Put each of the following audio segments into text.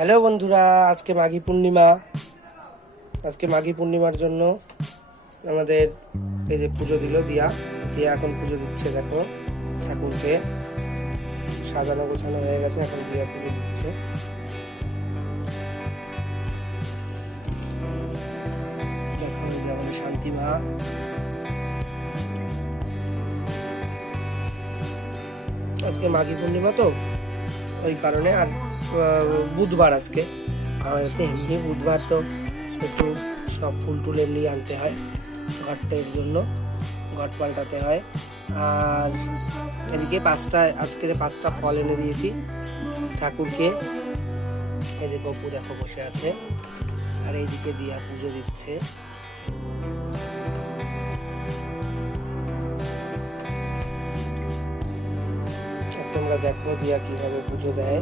Hello বন্ধুরা, আজকে মাঘী পূর্ণিমা। আজকে মাঘী পূর্ণিমার জন্য আমাদের এই যে পুজো দিল দিয়া এখন পুজো দিচ্ছে। দেখো ঠাকুরকে সাজানো গোছানো হয়ে গেছে, এখন দিয়া পুজো দিচ্ছে। দেখো এই যে আমাদের শান্তি মা। আজকে মাঘী পূর্ণিমা তো ওই কারণে, আর বুধবার আজকে এমনি বুধবার তো একটু সব ফুল টুল এমনি আনতে হয় ঘটের জন্য, ঘট পাল্টাতে হয়। আর এদিকে আজকের 5টা ফল এনে দিয়েছি ঠাকুরকে। এই যে গপু দেখো বসে আছে, আর এইদিকে দিয়া পুজো দিচ্ছে। তোমরা দেখো দিয়া কিভাবে পুজো দেয়।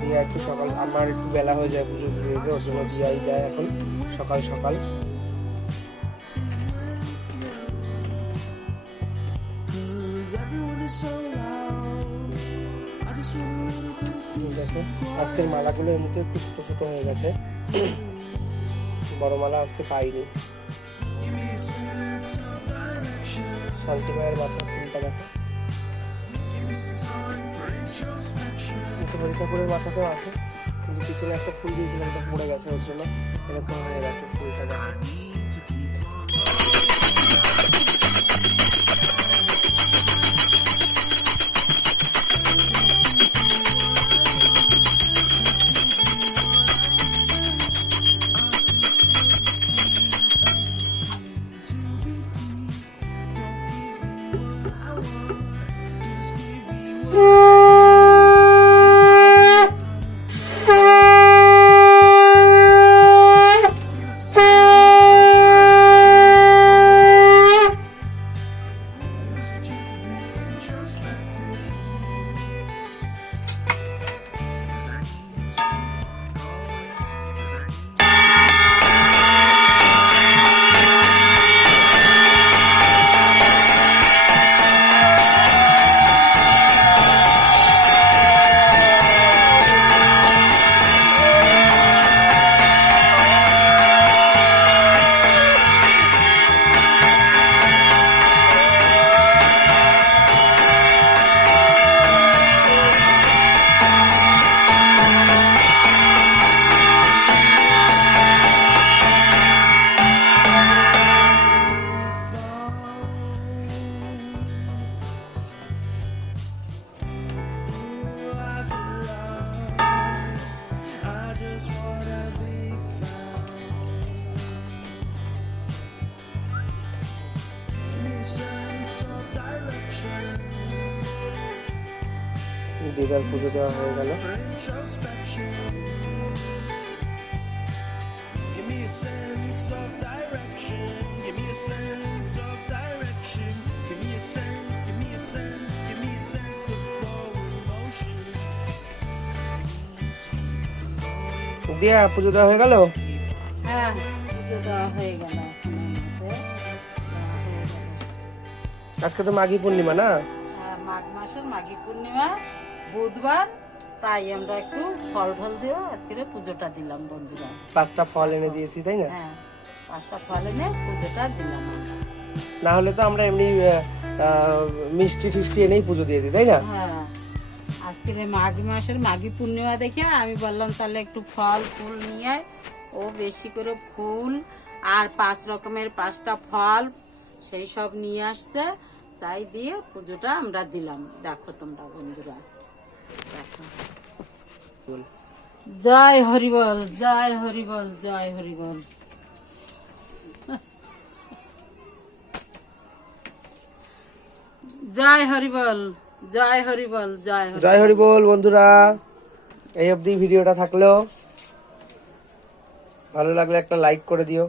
দিয়া একটু সকাল, আমার একটু বেলা হয়ে যায় পুজো দিতে, ওর জন্য দিয়াই দেয় এখন সকাল সকাল। দেখো আজকের মালাগুলো এমনিতে একটু ছোট ছোট হয়ে গেছে, বড় মালা আজকে পাইনি। শান্তি মায়ের মাথার ফুলটা দেখো, হরি ঠাকুরের মাথাতেও আছে, কিন্তু পিছনে একটা ফুল দিয়েছিলাম তো পড়ে গেছে, ওর জন্য এরকম হয়ে গেছে ফুলটা। দেখো দিদার পুজো দেওয়া হয়ে গেল। দিয়া পুজো দেওয়া হয়ে গেল। হ্যাঁ, পুজো দেওয়া হয়ে গেল। আজকে তো মাঘী পূর্ণিমা না? মাঘ মাসের মাঘী পূর্ণিমা বুধবার, তাই আমরা একটু ফল ফল দিয়ে আজকে পুজোটা দিলাম বন্ধুরা। 5টা ফল এনে দিয়েছি, তাই না? হ্যাঁ, 5টা ফল এনে পুজোটা দিলাম। না হলে তো আমরা এমনি মিষ্টি টিষ্টি এনেই পুজো দিয়ে দিই, তাই না? হ্যাঁ, আজকে মাঘ মাসের মাঘী পূর্ণিমা দেখে আমি বললাম তাহলে একটু ফল ফুল নিয়ে, ও বেশি করে ফুল আর 5 রকমের 5টা ফল সেই সব নিয়ে আসছে, তাই দিয়ে পুজোটা আমরা দিলাম। দেখো তোমরা বন্ধুরা, দেখো। জয় হরিবল, জয় হরিবল, জয় হরিবল। জয় হরিবল, জয় হরিবল, জয় হরিবল। জয় হরিবল। বন্ধুরা, এই অবধি ভিডিওটা থাকলেও ভালো লাগলে একটা লাইক করে দিও।